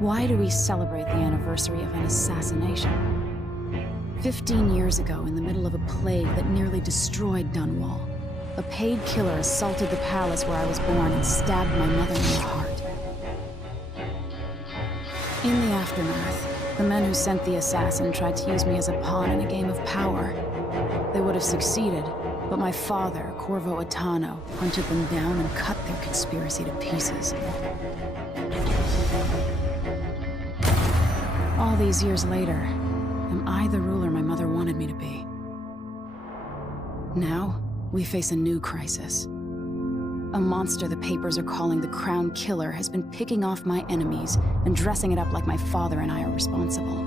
Why do we celebrate the anniversary of an assassination? 15 years ago, in the middle of a plague that nearly destroyed Dunwall, a paid killer assaulted the palace where I was born and stabbed my mother in the heart. In the aftermath, the men who sent the assassin tried to use me as a pawn in a game of power. They would have succeeded, but my father, Corvo Attano, hunted them down and cut their conspiracy to pieces. All these years later, am I the ruler my mother wanted me to be? Now, we face a new crisis. A monster the papers are calling the Crown Killer has been picking off my enemies and dressing it up like my father and I are responsible.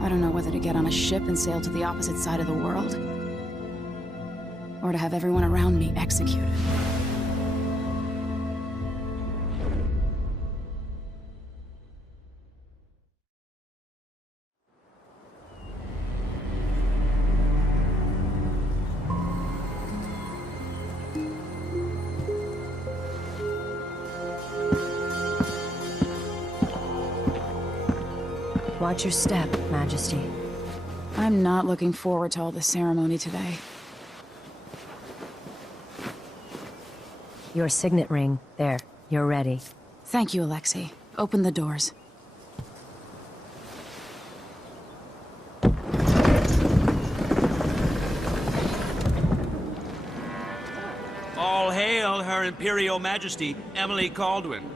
I don't know whether to get on a ship and sail to the opposite side of the world, or to have everyone around me executed. Watch your step, Majesty. I'm not looking forward to all the ceremony today. Your signet ring. There. You're ready. Thank you, Alexei. Open the doors. All hail Her Imperial Majesty, Emily Caldwin.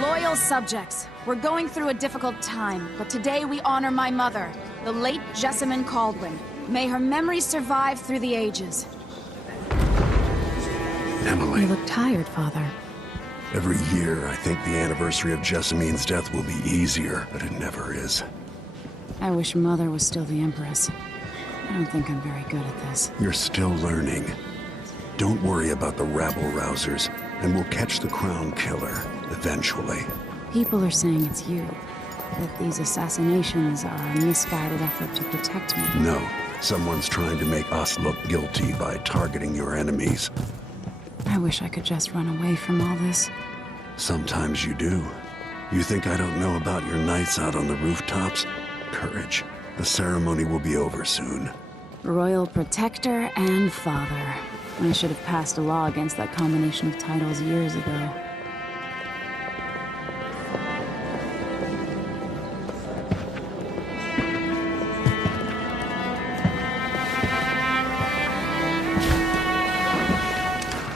Loyal subjects, we're going through a difficult time, but today we honor my mother, the late Jessamine Caldwin. May her memory survive through the ages. Emily. You look tired, Father. Every year, I think the anniversary of Jessamine's death will be easier, but it never is. I wish Mother was still the Empress. I don't think I'm very good at this. You're still learning. Don't worry about the rabble-rousers, and we'll catch the Crown Killer, eventually. People are saying it's you. That these assassinations are a misguided effort to protect me. No, someone's trying to make us look guilty by targeting your enemies. I wish I could just run away from all this. Sometimes you do. You think I don't know about your nights out on the rooftops? Courage. The ceremony will be over soon. Royal Protector and Father. I should have passed a law against that combination of titles years ago.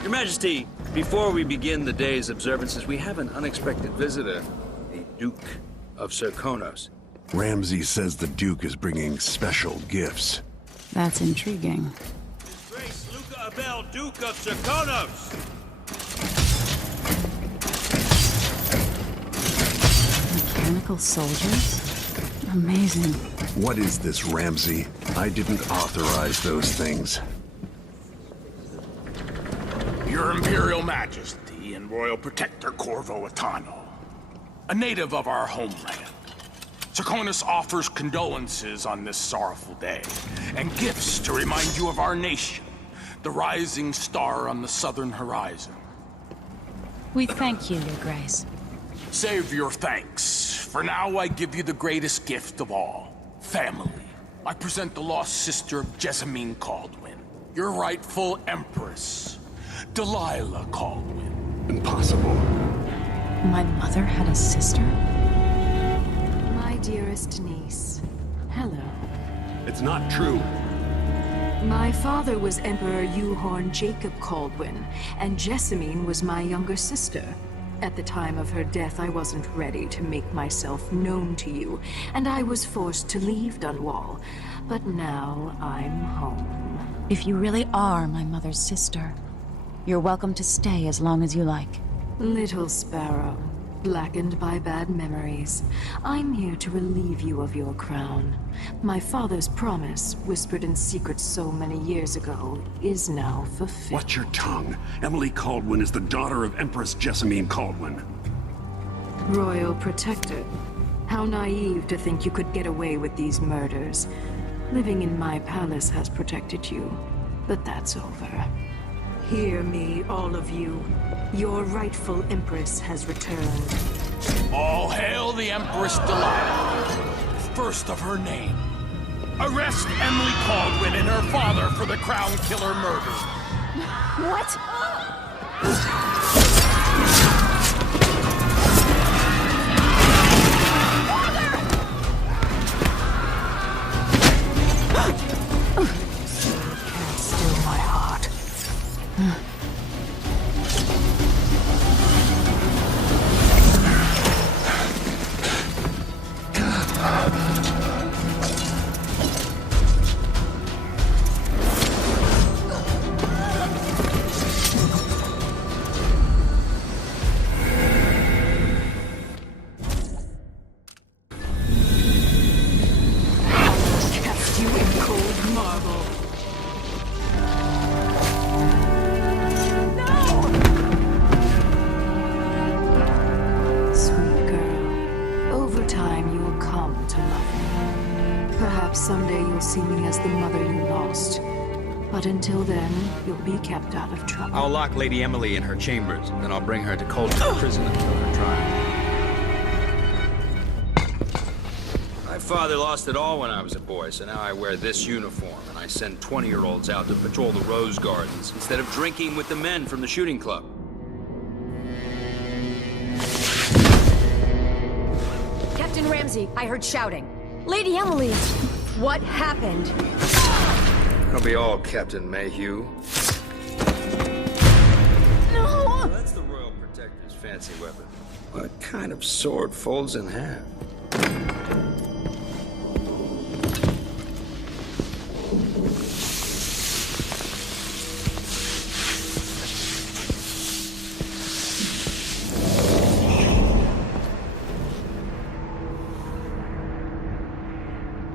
Your Majesty, before we begin the day's observances, we have an unexpected visitor, the Duke of Serkonos. Ramsay says the Duke is bringing special gifts. That's intriguing. His Grace Luca Abel, Duke of Serkonos! Mechanical soldiers? Amazing. What is this, Ramsay? I didn't authorize those things. Your Imperial Majesty and Royal Protector Corvo Attano, a native of our homeland. Serkonos offers condolences on this sorrowful day, and gifts to remind you of our nation, the rising star on the southern horizon. We thank you, Your Grace. Save your thanks. For now, I give you the greatest gift of all, family. I present the lost sister of Jessamine Caldwin, your rightful Empress, Delilah Caldwin. Impossible. My mother had a sister? My dearest niece, hello. It's not true. My father was Emperor Yuhorn Jacob Caldwin, and Jessamine was my younger sister. At the time of her death, I wasn't ready to make myself known to you, and I was forced to leave Dunwall. But now I'm home. If you really are my mother's sister, you're welcome to stay as long as you like. Little sparrow, blackened by bad memories, I'm here to relieve you of your crown. My father's promise, whispered in secret so many years ago, is now fulfilled. Watch your tongue. Emily Caldwin is the daughter of Empress Jessamine Caldwin. Royal Protector. How naive to think you could get away with these murders. Living in my palace has protected you, but that's over. Hear me, all of you. Your rightful Empress has returned. All hail the Empress Delilah, first of her name. Arrest Emily Caldwin and her father for the Crown Killer murder. What? Can't still my heart. Cast you in cold marble. Sweet girl, over time you will come to love me. Perhaps someday you'll see me as the mother you lost. But until then, you'll be kept out of trouble. I'll lock Lady Emily in her chambers, then I'll bring her to Coldstream Prison until her trial. My father lost it all when I was a boy, so now I wear this uniform, and I send 20-year-olds out to patrol the rose gardens instead of drinking with the men from the shooting club. Captain Ramsey, I heard shouting. Lady Emily! What happened? That'll be all, Captain Mayhew. No! Well, that's the Royal Protector's fancy weapon. What kind of sword folds in half?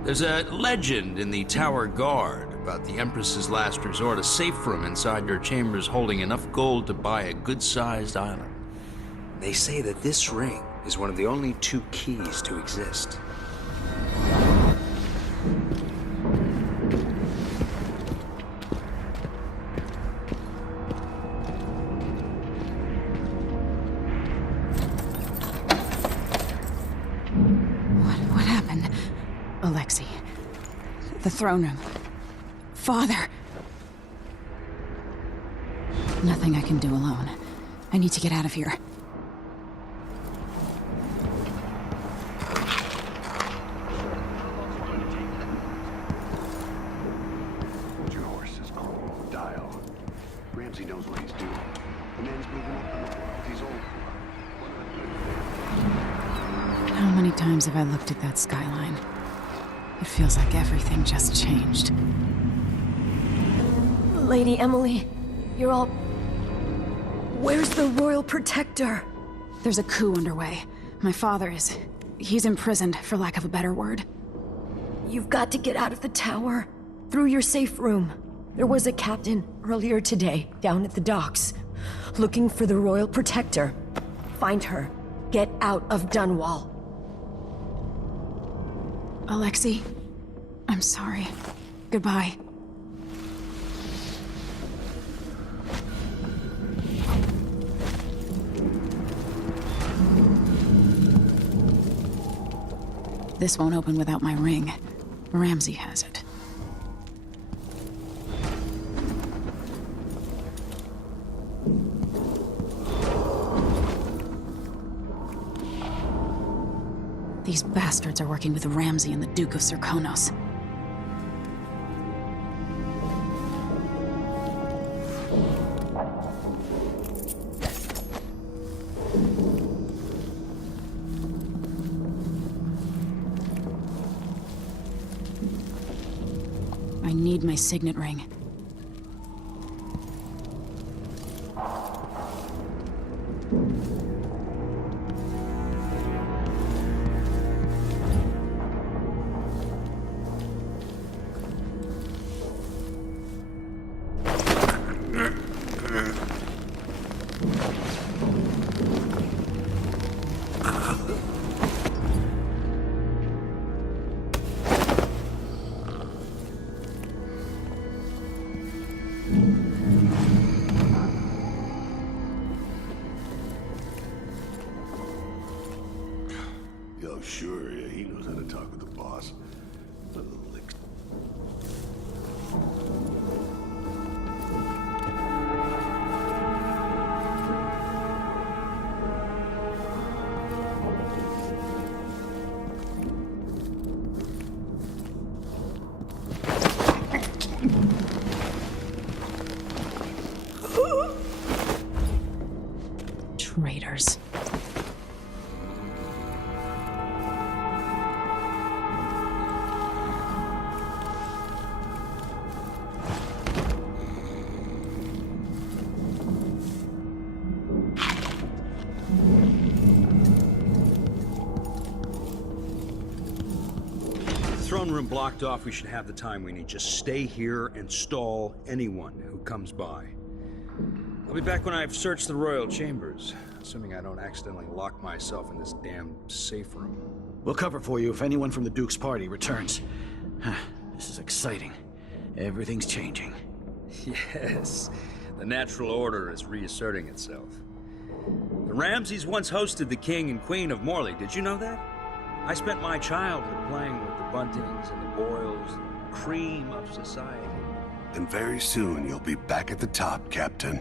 There's a legend in the Tower Guard about the Empress's last resort, a safe room inside your chambers holding enough gold to buy a good-sized island. They say that this ring is one of the only 2 keys to exist. What happened? Alexei. The throne room. Father. Nothing I can do alone. I need to get out of here. Your horse is called Dial. Ramsey knows what he's doing. The man's moving up in the world. He's old. How many times have I looked at that skyline? It feels like everything just changed. Lady Emily, you're all... Where's the Royal Protector? There's a coup underway. My father is... he's imprisoned, for lack of a better word. You've got to get out of the tower. Through your safe room. There was a captain earlier today, down at the docks, looking for the Royal Protector. Find her. Get out of Dunwall. Alexei, I'm sorry. Goodbye. This won't open without my ring. Ramsey has it. These bastards are working with Ramsey and the Duke of Serkonos. I need my signet ring. Oh, sure, yeah, he knows how to talk with the boss. What a lick. Traitors. Throne room blocked off. We should have the time we need. Just stay here and stall anyone who comes by. I'll be back when I've searched the royal chambers, assuming I don't accidentally lock myself in this damn safe room. We'll cover for you if anyone from the Duke's party returns. This is exciting. Everything's changing. Yes, the natural order is reasserting itself. The Ramseys once hosted the king and queen of Morley. Did you know that? I spent my childhood playing with the Buntings and the Boyles, the cream of society. And very soon you'll be back at the top, Captain.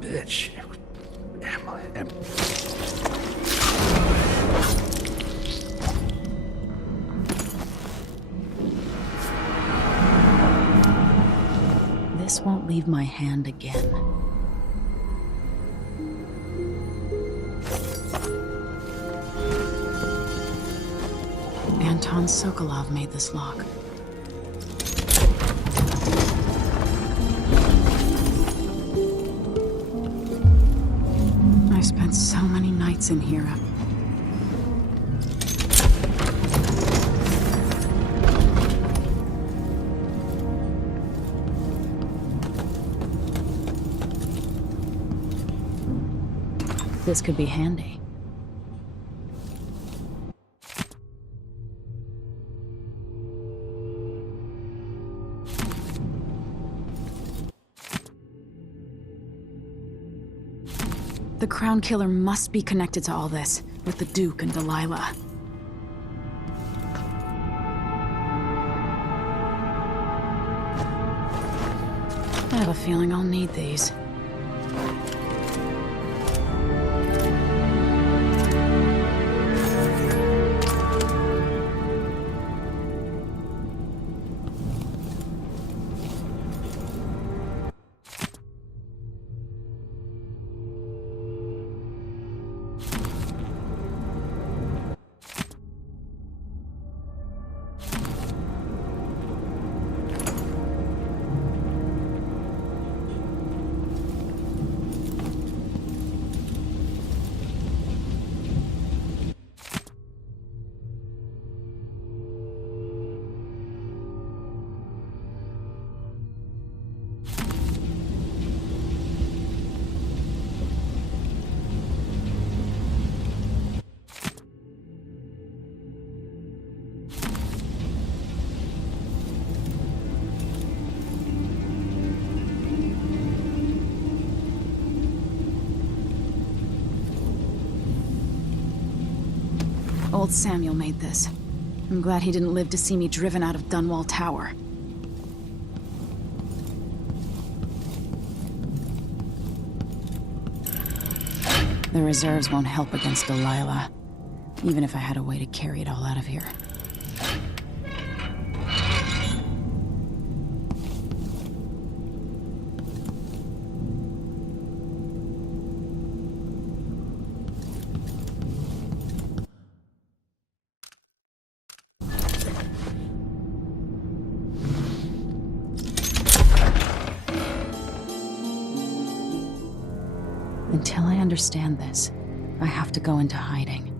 Bitch. This won't leave my hand again. Anton Sokolov made this lock. I spent so many nights in here. This could be handy. The Crown Killer must be connected to all this, with the Duke and Delilah. I have a feeling I'll need these. Old Samuel made this. I'm glad he didn't live to see me driven out of Dunwall Tower. The reserves won't help against Delilah, even if I had a way to carry it all out of here. Until I understand this, I have to go into hiding.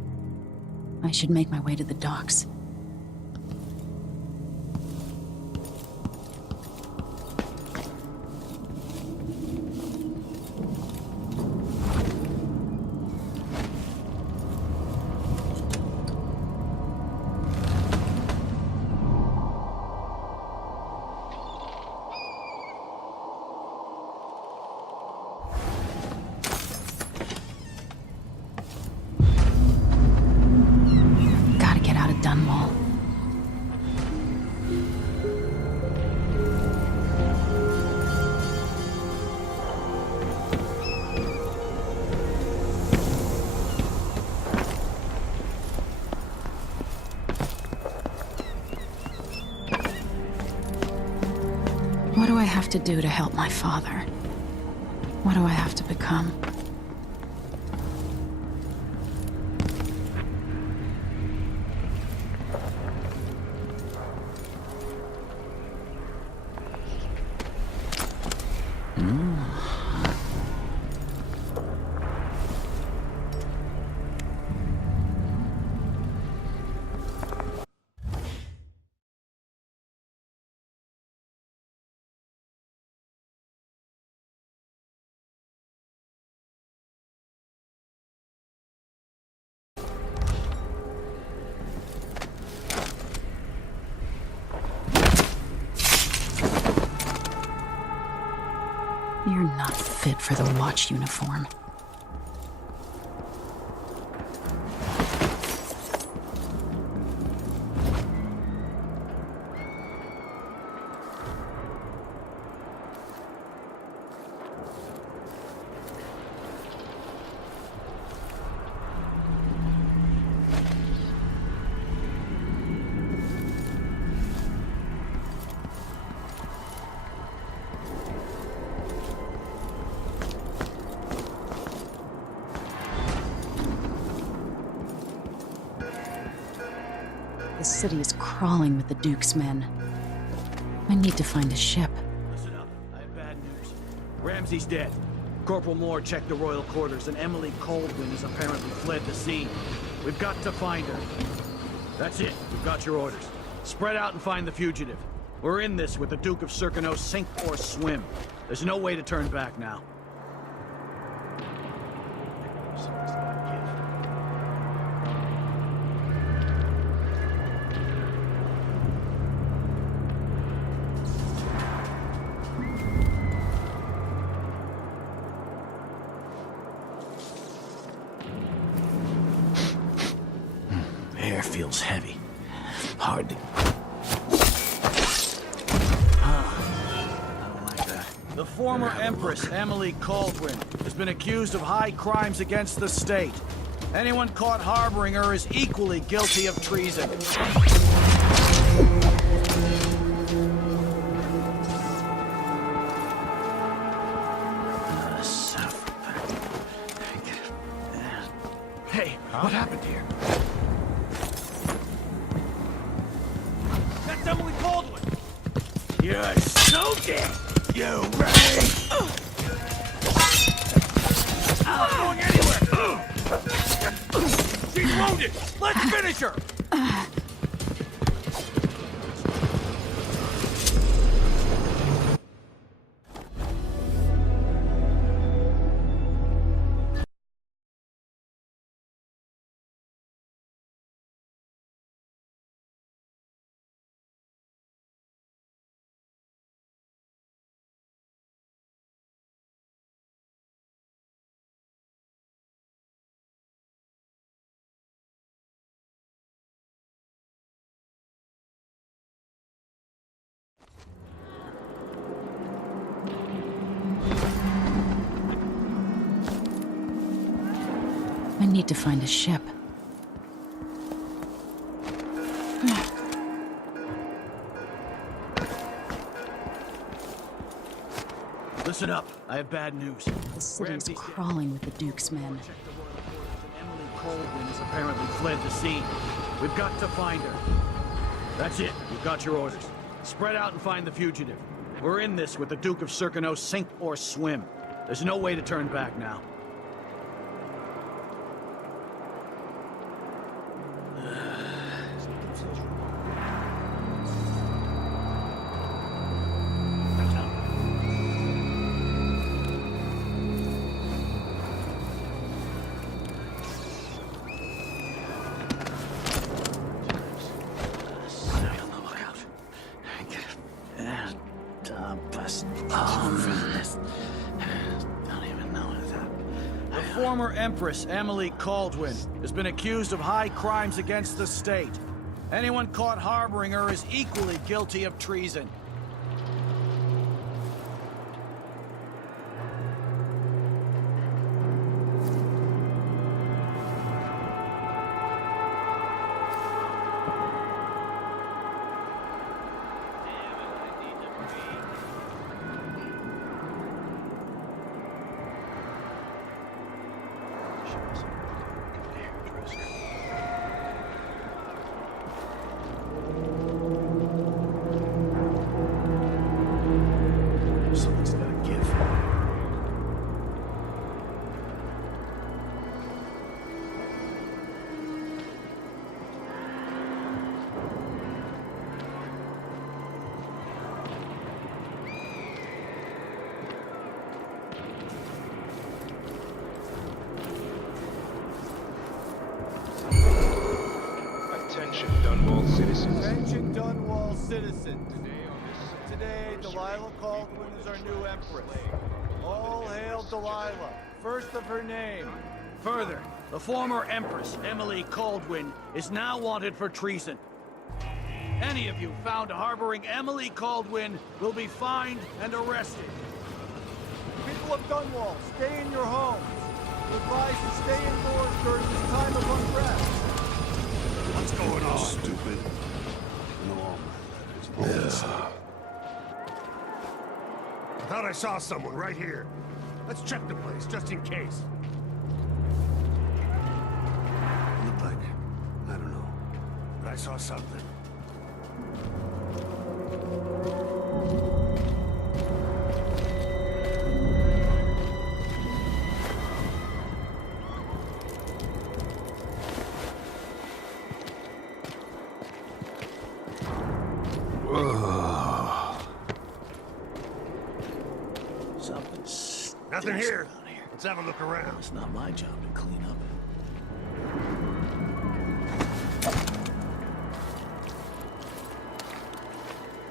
I should make my way to the docks. Gotta get out of Dunwall. What do I have to do to help my father? What do I have to become? You're not fit for the watch uniform. The city is crawling with the Duke's men. I need to find a ship. Listen up. I have bad news. Ramsey's dead. Corporal Moore checked the royal quarters, and Emily Coldwin has apparently fled the scene. We've got to find her. That's it. We've got your orders. Spread out and find the fugitive. We're in this with the Duke of Circano, sink or swim. There's no way to turn back now. Air feels heavy. Hard to... I don't like that. The former Empress, Emily Caldwin, has been accused of high crimes against the state. Anyone caught harboring her is equally guilty of treason. Hey, what happened here? That's Emily Caldwin! You're so dead! You ready? Not going anywhere! She's wounded! Let's finish her! I need to find a ship. Listen up. I have bad news. The city is Ramsey's dead. crawling with the Duke's men. Check the royal quarters, and Emily Colwyn has apparently fled the scene. We've got to find her. That's it. You've got your orders. Spread out and find the fugitive. We're in this with the Duke of Serkino, sink or swim. There's no way to turn back now. The former Empress, Emily Caldwin, has been accused of high crimes against the state. Anyone caught harboring her is equally guilty of treason. Something's gotta give. Attention, Dunwall citizens. Attention, Dunwall citizens. Today, Delilah Caldwin is our new empress. All hail Delilah, first of her name. Further, the former Empress, Emily Caldwin, is now wanted for treason. Any of you found harboring Emily Caldwin will be fined and arrested. People of Dunwall, stay in your homes. We're advised to stay indoors during this time of unrest. What's going on? Stupid. No, all my letters. I thought I saw someone right here. Let's check the place, just in case. Looked like, I don't know. But I saw something. Something stinks Nothing here. around here. Let's have a look around. It's not my job to clean up.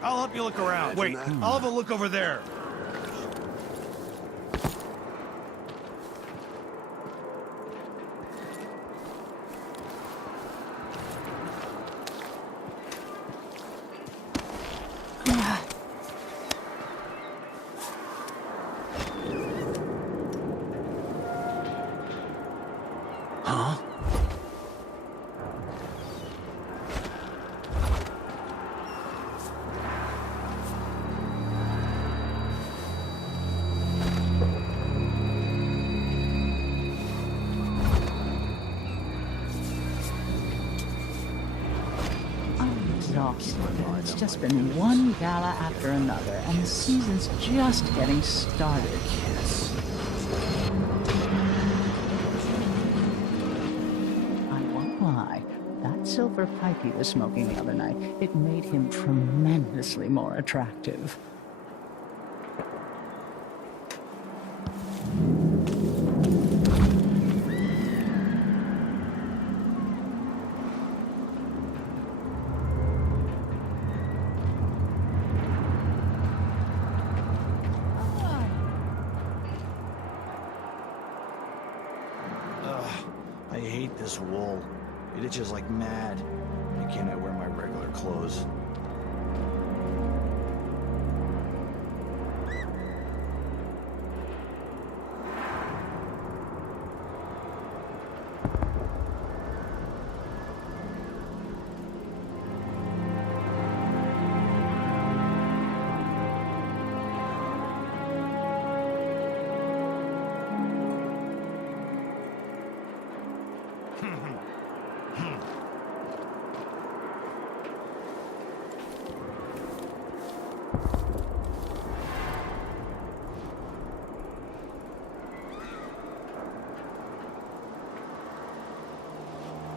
I'll help you look around. Wait, Imagine that. I'll have a look over there. Huh? I'm exhausted. It's just been one gala after another, and the season's just getting started. I won't lie. That silver pipe he was smoking the other night, it made him tremendously more attractive. I hate this wool. It itches like mad. Why can't I wear my regular clothes?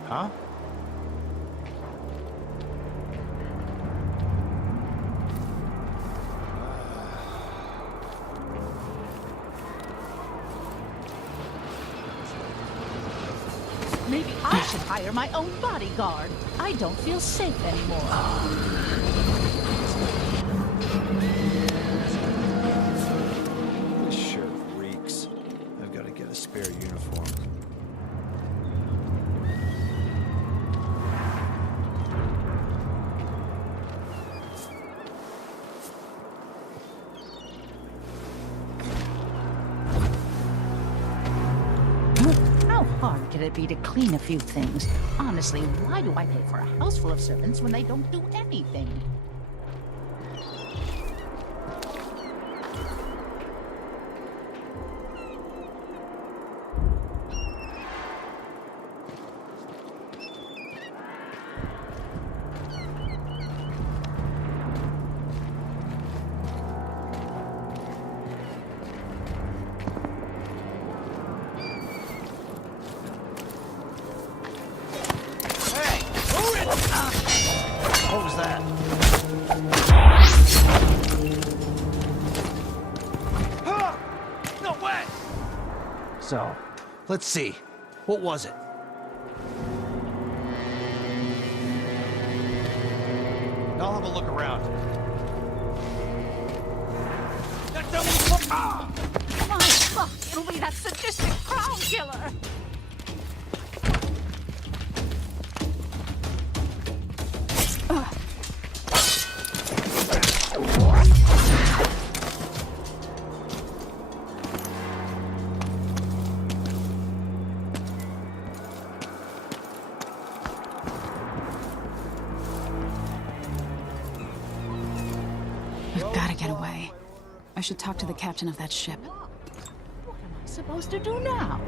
Huh? Maybe I should hire my own bodyguard. I don't feel safe anymore. This shirt reeks. I've got to get a spare uniform. How hard can it be to clean a few things? Honestly, why do I pay for a house full of servants when they don't do anything? What was that? No way! So, let's see. What was it? I'll have a look around. My fuck, it'll be that sadistic crown killer! We've got to get away. I should talk to the captain of that ship. What am I supposed to do now?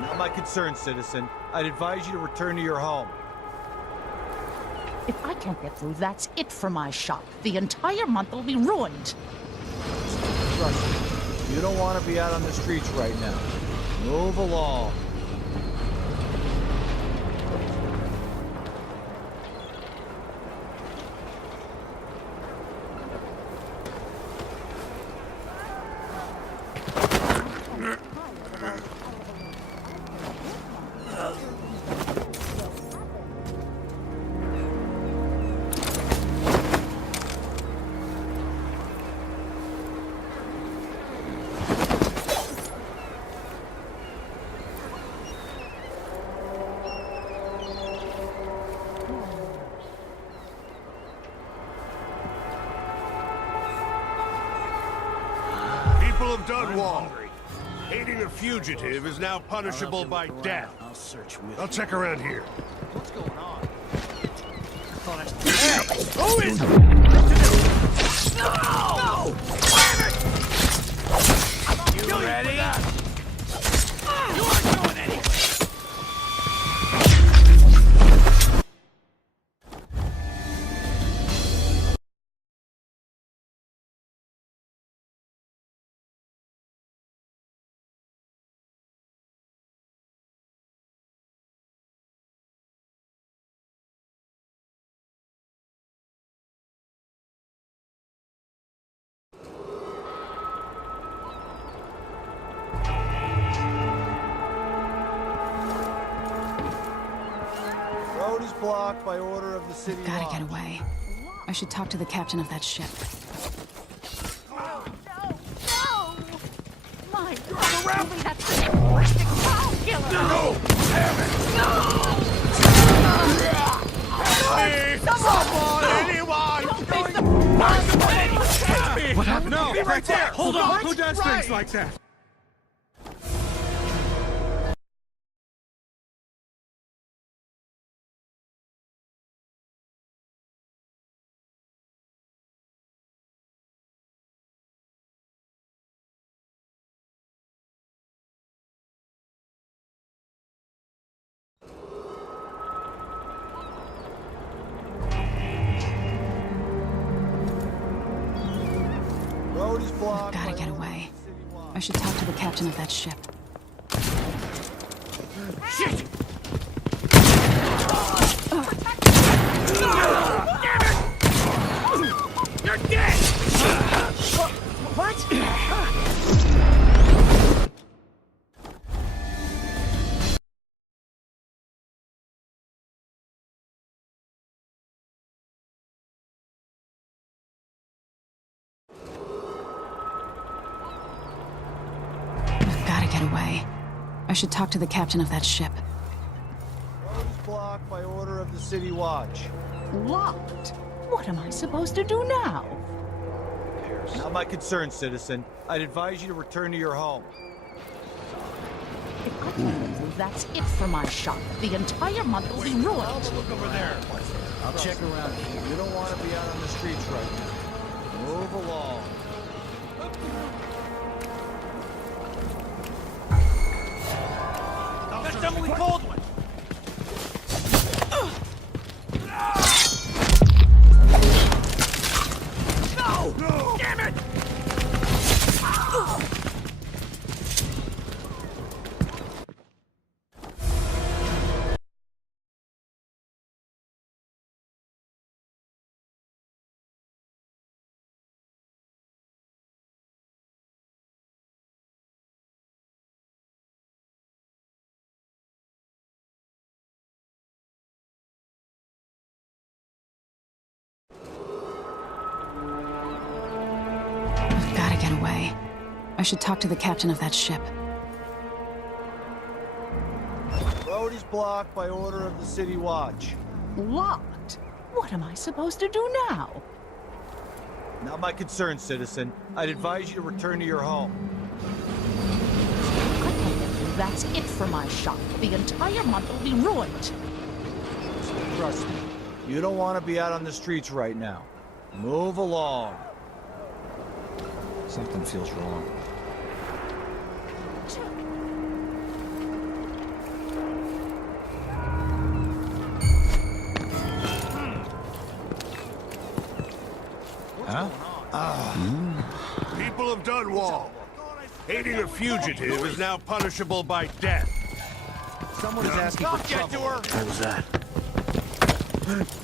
Not my concern, citizen. I'd advise you to return to your home. If I can't get through, that's it for my shop. The entire month will be ruined. Trust me, you don't want to be out on the streets right now. Move along. People of Dunwall, aiding a fugitive is now punishable by death. I'll search with I'll check around here. What's going on? Who is it? No! You ready? You aren't going anywhere! Road is blocked by order of the city. We've got to get away. I should talk to the captain of that ship. No! My God, it'll be that sadistic crown killer! No! Damn it! Someone! Anyone! What happened? No! Be right there! Hold on! Who does things like that? Road is We've blocked. got to get away. I should talk to the captain of that ship. Shit! You're dead! What? I've got to get away. I should talk to the captain of that ship. Road is blocked by order of the City Watch. Locked? What am I supposed to do now? Not my concern, citizen. I'd advise you to return to your home. If I can't believe that's it for my shop, the entire month will be ruined. Look over there. I'll check around here. You don't want to be out on the streets right now. Move along. That's Emily Caldwin! No! Damn it! I've got to get away. I should talk to the captain of that ship. Road is blocked by order of the City Watch. Locked? What am I supposed to do now? Not my concern, citizen. I'd advise you to return to your home. I can't believe that's it for my shop. The entire month will be ruined. Trust me. You don't want to be out on the streets right now. Move along. Something feels wrong. Huh? People of Dunwall, aiding a fugitive is now punishable by death. Someone is asking for trouble. Get to her! What was that?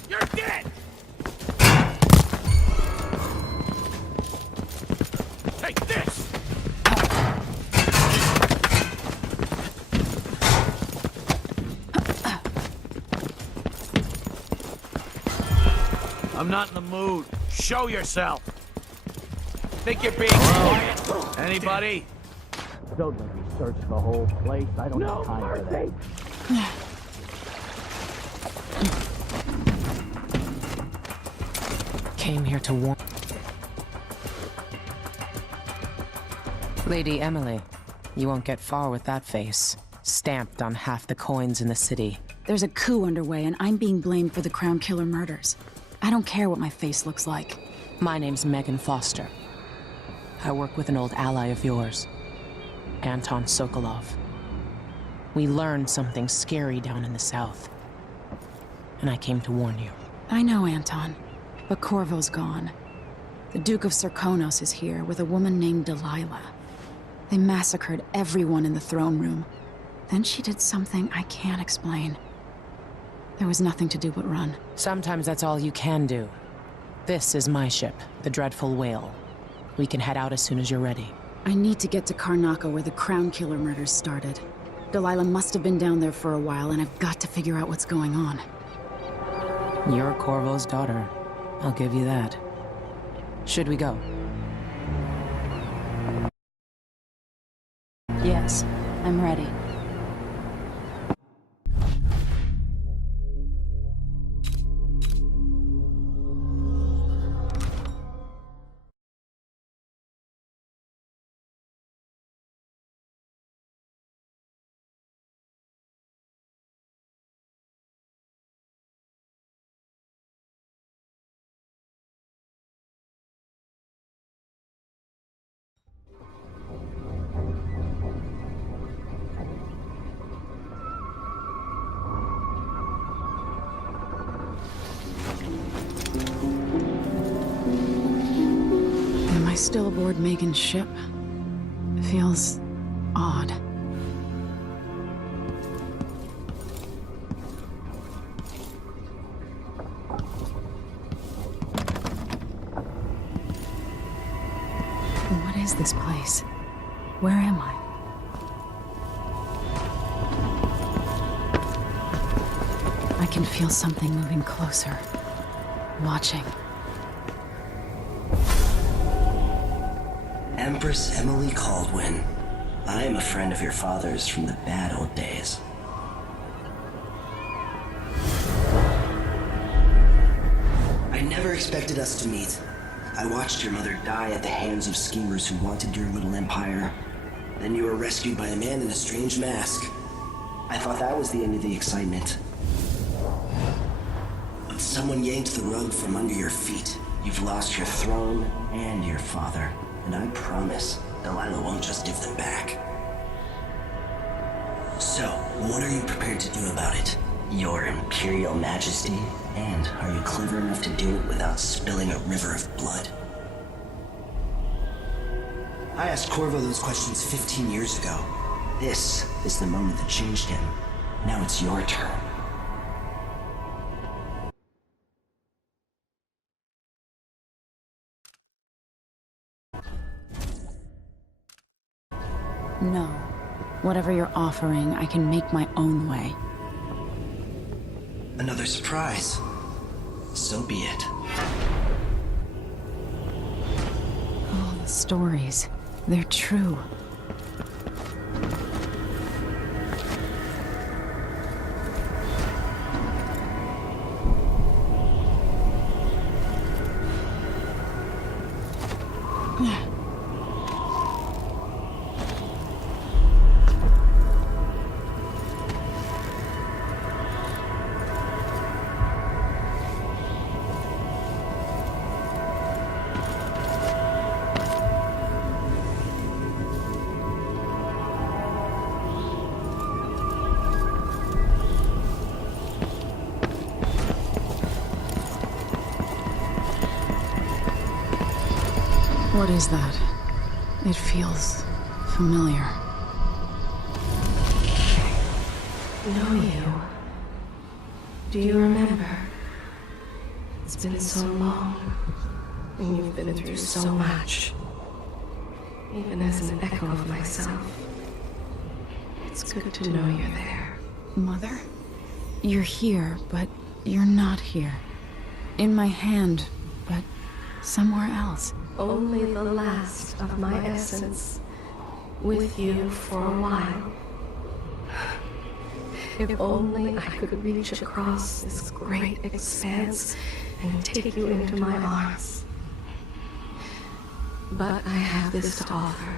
You're dead! Take this! I'm not in the mood. Show yourself! Think you're being quiet? Anybody? Don't let me search the whole place. I don't have time for that. Came here to warn... Lady Emily, you won't get far with that face. Stamped on half the coins in the city. There's a coup underway, and I'm being blamed for the Crown Killer murders. I don't care what my face looks like. My name's Megan Foster. I work with an old ally of yours, Anton Sokolov. We learned something scary down in the south, and I came to warn you. I know, Anton, but Corvo's gone. The Duke of Serkonos is here with a woman named Delilah. They massacred everyone in the throne room. Then she did something I can't explain. There was nothing to do but run. Sometimes that's all you can do. This is my ship, the Dreadful Whale. We can head out as soon as you're ready. I need to get to Karnaca where the Crown Killer murders started. Delilah must have been down there for a while, and I've got to figure out what's going on. You're Corvo's daughter. I'll give you that. Should we go? Yes, I'm ready. Am I still aboard Megan's ship? It feels odd. this place? Where am I? I can feel something moving closer. Watching. Empress Emily Caldwin. I am a friend of your father's from the bad old days. I never expected us to meet. I watched your mother die at the hands of schemers who wanted your little empire. Then you were rescued by a man in a strange mask. I thought that was the end of the excitement. But someone yanked the rug from under your feet. You've lost your throne and your father. And I promise, Delilah won't just give them back. So, what are you prepared to do about it? Your Imperial Majesty? And are you clever enough to do it without spilling a river of blood? I asked Corvo those questions 15 years ago. This is the moment that changed him. Now it's your turn. No. Whatever you're offering, I can make my own way. Another surprise. So be it. All the stories, they're true. What is that? It feels familiar. Know you. Do you remember? It's been so long, and you've been through so much. Even as an echo of myself, it's good to know you're there. Mother? You're here, but you're not here. In my hand, but somewhere else. Only the last of my essence, with you for a while. If only I could reach across this great expanse and take you into my arms. But I have this to offer.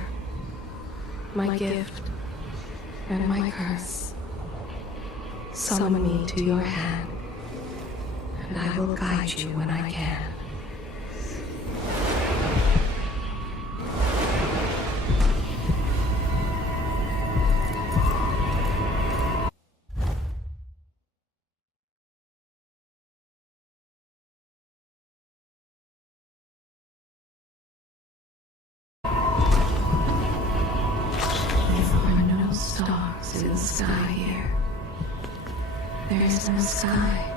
My gift and my curse. Summon me to your hand, and I will guide you when I can. In the sky here. There is no sky.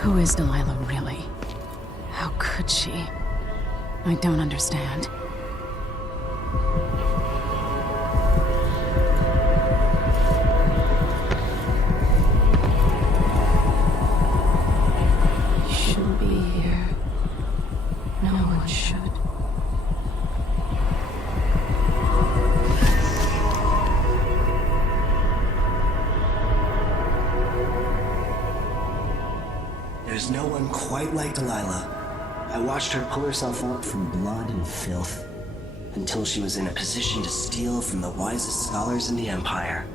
Who is Delilah really? How could she? I don't understand. You shouldn't be here. No one should. There's no one quite like Delilah. I watched her pull herself up from blood and filth, until she was in a position to steal from the wisest scholars in the Empire.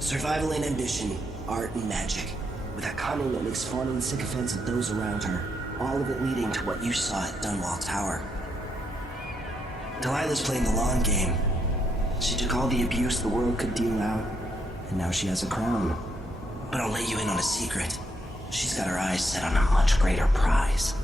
Survival and ambition, art and magic, with a cunning that makes fun and sycophants of those around her, all of it leading to what you saw at Dunwall Tower. Delilah's playing the long game, She took all the abuse the world could deal out, and now she has a crown. But I'll let you in on a secret. She's got her eyes set on a much greater prize.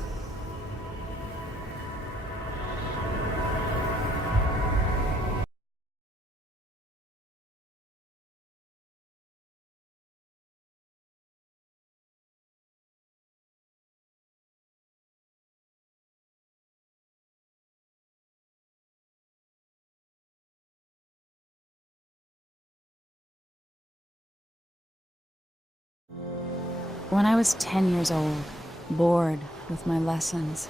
When I was 10 years old, bored with my lessons,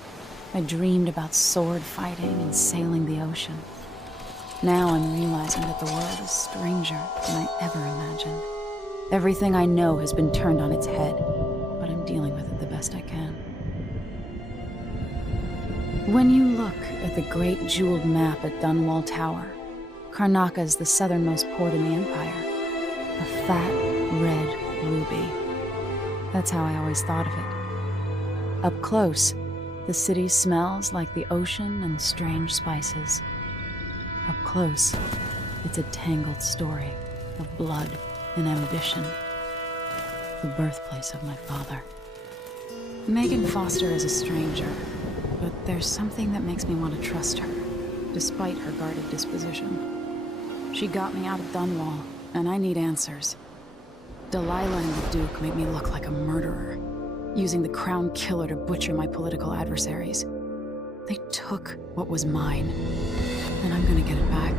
I dreamed about sword fighting and sailing the ocean. Now I'm realizing that the world is stranger than I ever imagined. Everything I know has been turned on its head, but I'm dealing with it the best I can. When you look at the great jeweled map at Dunwall Tower, Karnaca is the southernmost port in the Empire. A fat, red ruby. That's how I always thought of it. Up close, the city smells like the ocean and strange spices. Up close, it's a tangled story of blood and ambition. The birthplace of my father. Megan Foster is a stranger, but there's something that makes me want to trust her, despite her guarded disposition. She got me out of Dunwall, and I need answers. Delilah and the Duke made me look like a murderer, using the Crown Killer to butcher my political adversaries. They took what was mine, and I'm gonna get it back.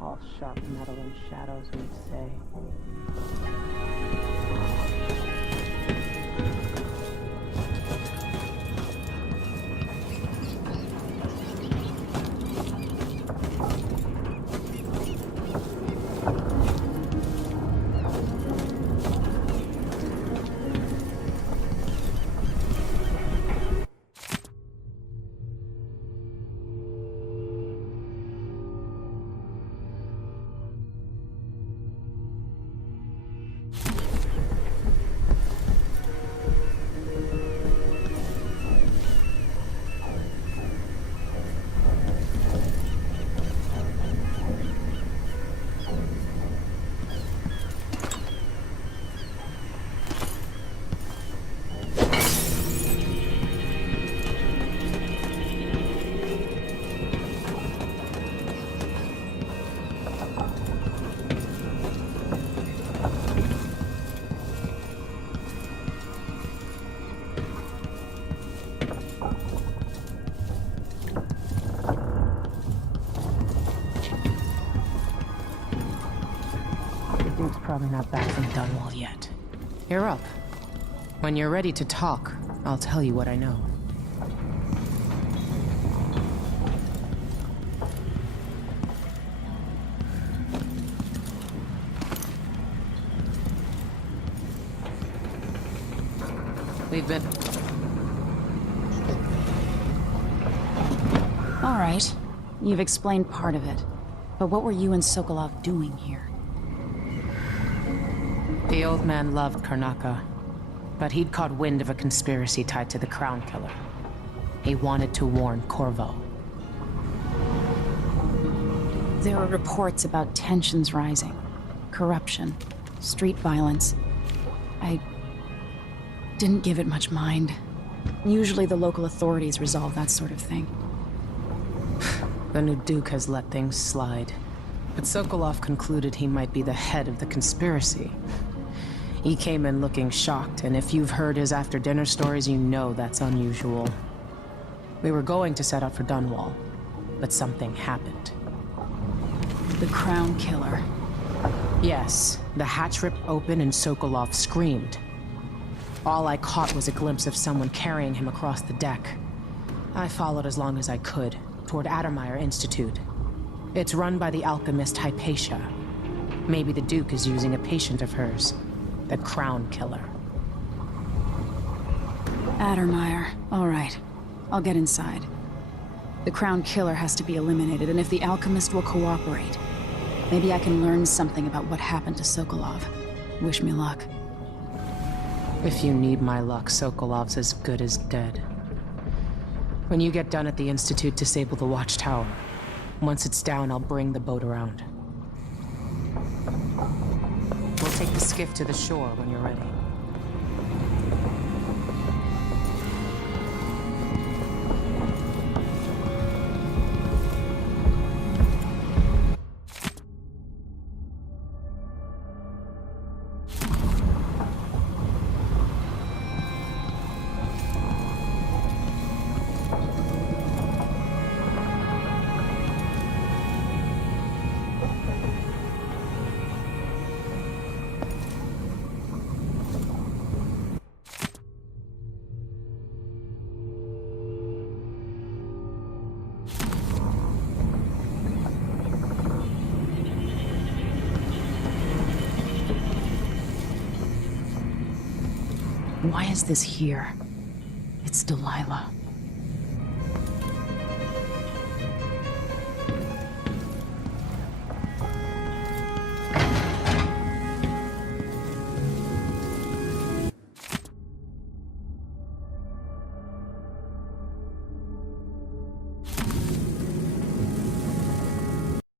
All sharp metal and shadows, we'd say. Dunwall yet. You're up. When you're ready to talk, I'll tell you what I know. We've been... All right. You've explained part of it. But what were you and Sokolov doing here? The old man loved Karnaka, but he'd caught wind of a conspiracy tied to the Crown Killer. He wanted to warn Corvo. There were reports about tensions rising, corruption, street violence. I didn't give it much mind. Usually the local authorities resolve that sort of thing. The new Duke has let things slide. But Sokolov concluded he might be the head of the conspiracy. He came in looking shocked, and if you've heard his after-dinner stories, you know that's unusual. We were going to set out for Dunwall, but something happened. The Crown Killer. Yes, the hatch ripped open and Sokolov screamed. All I caught was a glimpse of someone carrying him across the deck. I followed as long as I could, toward Addermeyer Institute. It's run by the alchemist Hypatia. Maybe the Duke is using a patient of hers, the Crown Killer. Addermeyer. All right. I'll get inside. The Crown Killer has to be eliminated, and if the alchemist will cooperate, maybe I can learn something about what happened to Sokolov. Wish me luck. If you need my luck, Sokolov's as good as dead. When you get done at the Institute, disable the watchtower. Once it's down, I'll bring the boat around. We'll take the skiff to the shore when you're ready. Why is this here? It's Delilah.